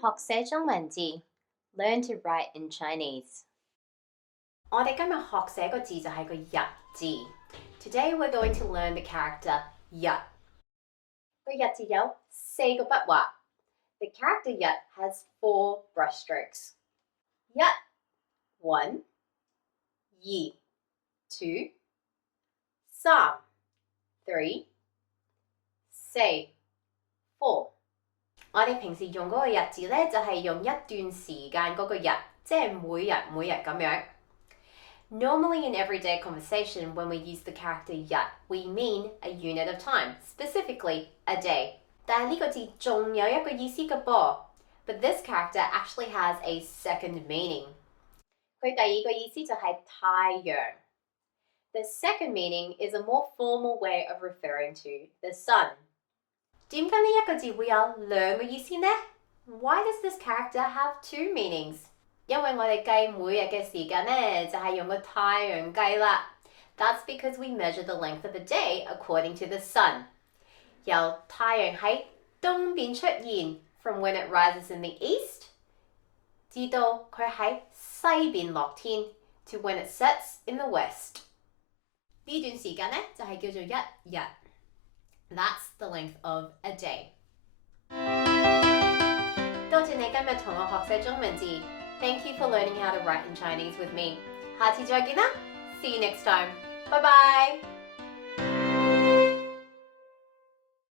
學寫中文字 Learn to write in Chinese。 我哋今日學寫個字就係個日字。 Today we're going to learn the character 日。個日字有4個筆畫。 The character 日 has 4 brush strokes。 一 1 2 2 3 3 4 4。我哋平時用嗰個日字咧，就係用一段時間嗰個日，即係每日咁樣。Normally in everyday conversation, when we use the character 日 we mean a unit of time, specifically a day. 但係呢個字仲有一個意思嘅噃。But this character actually has a second meaning. 佢第二個意思就係太陽。The second meaning is a more formal way of referring to the sun. 點解呢一個字會有兩個意思呢？ Why does this character have 2 meanings? 因為我哋計每日嘅時間呢，就係用個太陽計啦。That's because we measure the length of a day according to the sun. 由太陽喺東邊出現 from when it rises in the east 至到佢喺西邊落天 to when it sets in the west. 呢段時間呢，就係叫做一日。That's the length of a day. 多謝你今日同我學寫中文字。Thank you for learning how to write in Chinese with me. 下次再見啦。See you next time. Bye bye.